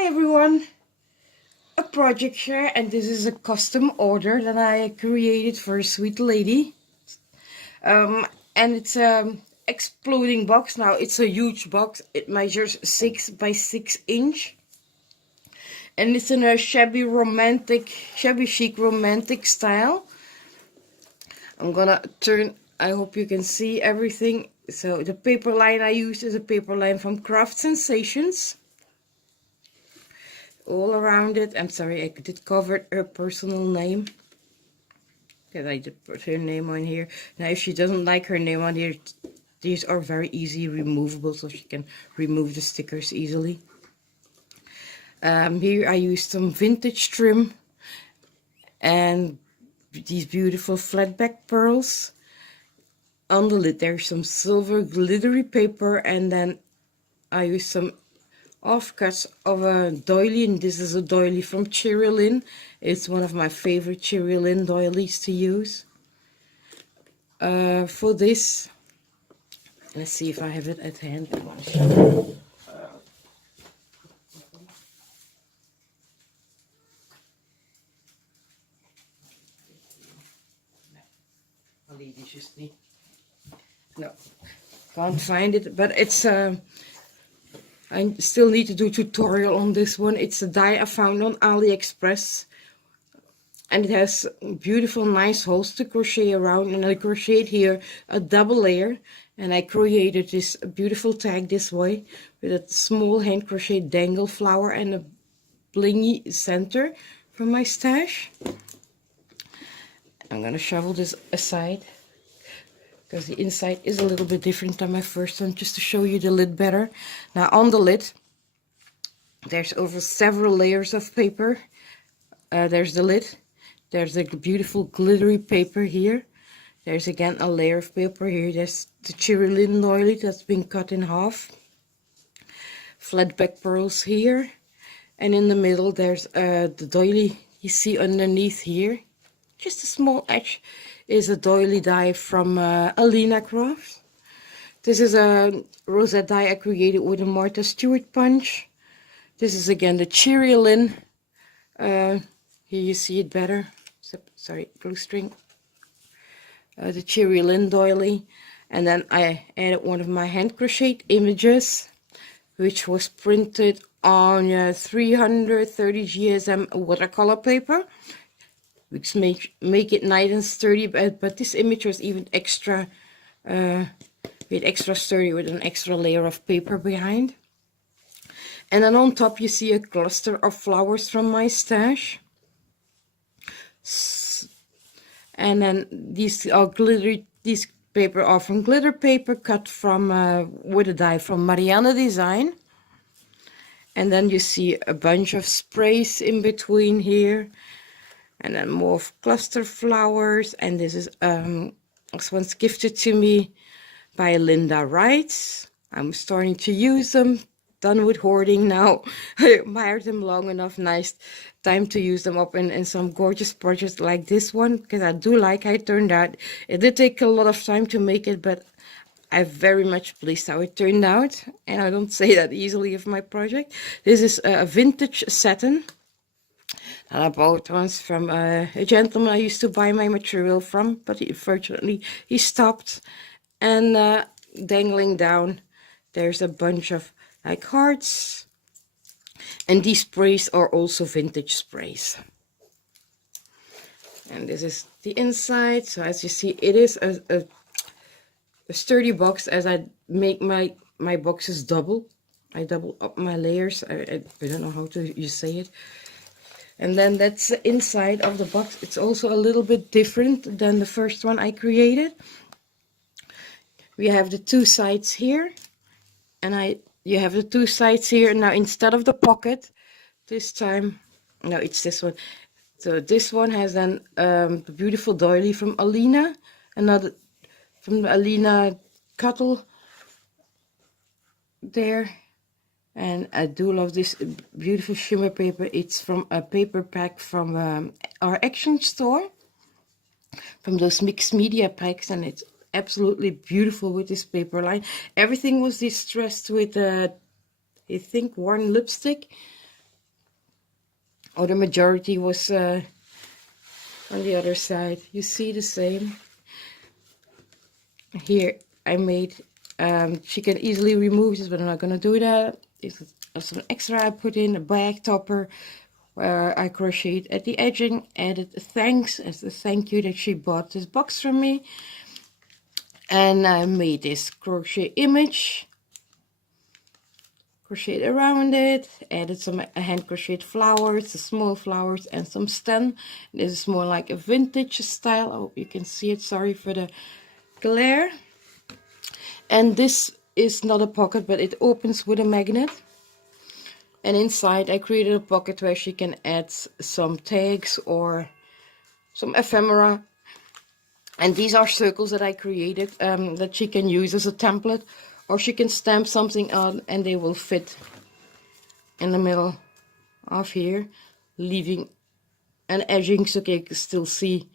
Hi everyone, a project share, and this is a custom order that I created for a sweet lady. And it's exploding box. Now it's a huge box. It measures 6 by 6 inch, and it's in a shabby chic romantic style. I'm gonna turn. I hope you can see everything. So the paper line I used is a paper line from Craft Sensations. All around it. I'm sorry, I did cover her personal name, because I did put her name on here. Now if she doesn't like her name on here, these are very easy removable, so she can remove the stickers easily. Here I used some vintage trim and these beautiful flat back pearls. On the lid there's some silver glittery paper, and then I used some offcuts of a doily, and this is a doily from Cherylin. It's one of my favorite Cherylin doilies to use. For this, let's see if I have it at hand. No, can't find it, but it's I still need to do a tutorial on this one. It's a die I found on AliExpress, and it has beautiful nice holes to crochet around, and I crocheted here a double layer, and I created this beautiful tag this way with a small hand crochet dangle flower and a blingy center from my stash. I'm gonna shovel this aside because the inside is a little bit different than my first one, just to show you the lid better. Now on the lid there's over several layers of paper. There's the lid, there's a beautiful glittery paper here, there's again a layer of paper here, there's the Cherylin doily that's been cut in half, flat back pearls here, and in the middle there's the doily you see underneath here. Just a small edge is a doily die from Alina Crafts. This is a rosette die I created with a Martha Stewart punch. This is again the Cherylin. Here you see it better. Sorry, glue string. The Cherylin doily. And then I added one of my hand crocheted images, which was printed on 330 GSM watercolor paper, which make it nice and sturdy. But this image was even extra sturdy with an extra layer of paper behind. And then on top you see a cluster of flowers from my stash. And then these are glittery. These paper are from glitter paper cut from with a die from Marianne Design. And then you see a bunch of sprays in between here. And then more cluster flowers, and this one's gifted to me by Linda Wright. I'm starting to use them. Done with hoarding now. I admired them long enough. Nice time to use them up in some gorgeous projects like this one, because I do like how it turned out. It did take a lot of time to make it, but I'm very much pleased how it turned out, and I don't say that easily of my project. This is a vintage satin. And I bought once from a gentleman I used to buy my material from, but unfortunately he stopped. And dangling down there's a bunch of like hearts, and these sprays are also vintage sprays. And this is the inside. So as you see, it is a sturdy box, as I make my boxes double. I double up my layers. I don't know how you say it. And then that's the inside of the box. It's also a little bit different than the first one I created. We have the two sides here, and you have the two sides here. Now instead of the pocket, this time, no, it's this one. So this one has then the beautiful doily from Alina, another from Alina Cuttle there. And I do love this beautiful shimmer paper. It's from a paper pack from our Action store, from those mixed media packs, and it's absolutely beautiful with this paper line. Everything was distressed with I think worn lipstick, or the majority was on the other side. You see the same. Here I made, she can easily remove this, but I'm not going to do that. This is some extra I put in, a bag topper, where I crocheted at the edging, added a thanks as a thank you that she bought this box from me. And I made this crochet image, crocheted around it, added some hand crocheted flowers, the small flowers, and some stem. This is more like a vintage style. I hope you can see it. Sorry for the glare. And this is not a pocket, but it opens with a magnet. And inside I created a pocket where she can add some tags or some ephemera. And these are circles that I created that she can use as a template, or she can stamp something on and they will fit in the middle of here, leaving an edging so you can still see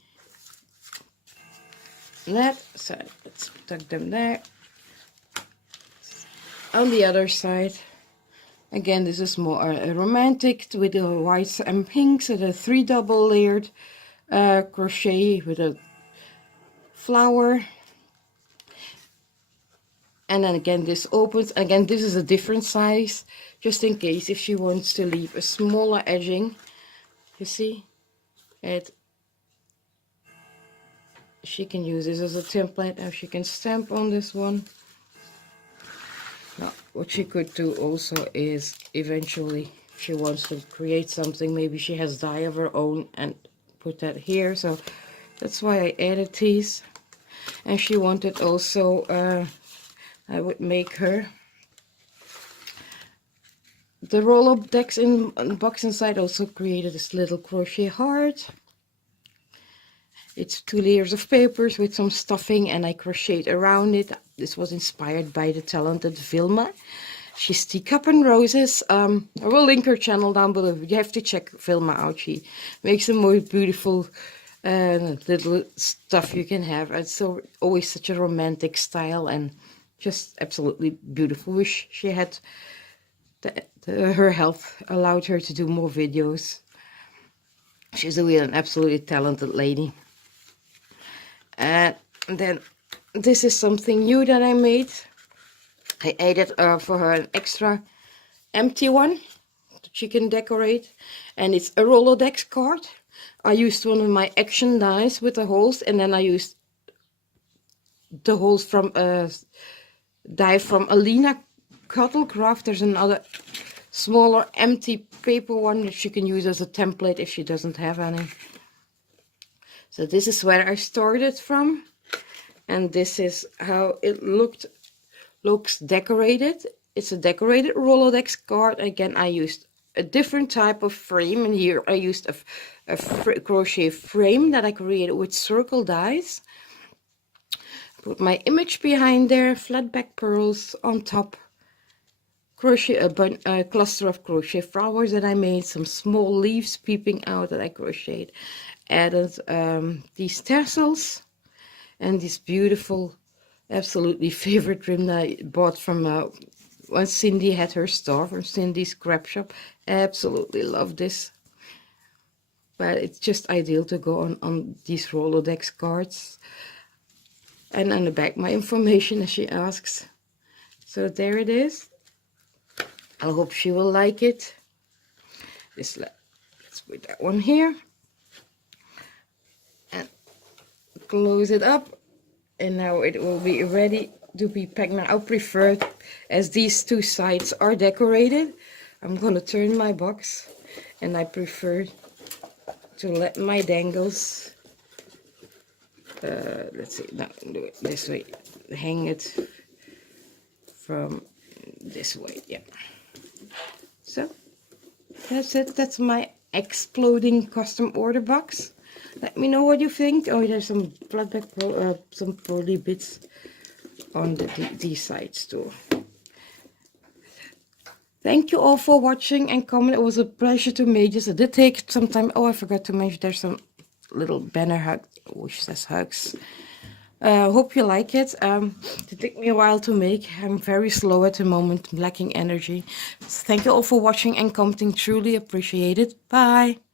that. So let's tuck them there. On the other side, again, this is more romantic with the whites and pinks, so the 3 double layered crochet with a flower. And then again, this opens. Again, this is a different size, just in case if she wants to leave a smaller edging. You see it, she can use this as a template, or she can stamp on this one. Now, what she could do also is eventually, if she wants to create something, maybe she has dye of her own, and put that here. So that's why I added these. And she wanted also, I would make her the rolodex in the box inside. Also created this little crochet heart. It's 2 layers of papers with some stuffing, and I crocheted around it. This was inspired by the talented Vilma. She's Teacup and Roses. I will link her channel down below. You have to check Vilma out. She makes the most beautiful little stuff you can have. It's so always such a romantic style and just absolutely beautiful. Wish she had her health allowed her to do more videos. She's really an absolutely talented lady. And then this is something new that I made. I added for her an extra empty one that she can decorate, and it's a Rolodex card. I used one of my action dies with the holes, and then I used the holes from a die from Alina Cuddlecraft. There's another smaller empty paper one that she can use as a template if she doesn't have any. So this is where I started from, and this is how it looks decorated. It's a decorated Rolodex card. Again, I used a different type of frame, and here I used a crochet frame that I created with circle dies. Put my image behind there, flat back pearls on top, crochet a cluster of crochet flowers that I made, some small leaves peeping out that I crocheted, added these tassels, and this beautiful, absolutely favorite rim that I bought from when Cindy had her store, from Cindy's scrap shop. Absolutely love this. But it's just ideal to go on these Rolodex cards. And on the back, my information as she asks. So there it is. I hope she will like it. Let's put that one here. And close it up. And now it will be ready to be packed. Now I prefer, as these 2 sides are decorated, I'm going to turn my box. And I prefer to let my dangles, let's see, no, do it this way, hang it from this way, yeah. So that's it. That's my exploding custom order box. Let me know what you think. Oh, there's some flat back some pearly bits on these sides too. Thank you all for watching and comment. It was a pleasure to make this. It did take some time. Oh, I forgot to mention there's some little banner hug, which says hugs. Hope you like it. It took me a while to make. I'm very slow at the moment, lacking energy. So thank you all for watching and commenting. Truly appreciate it. Bye.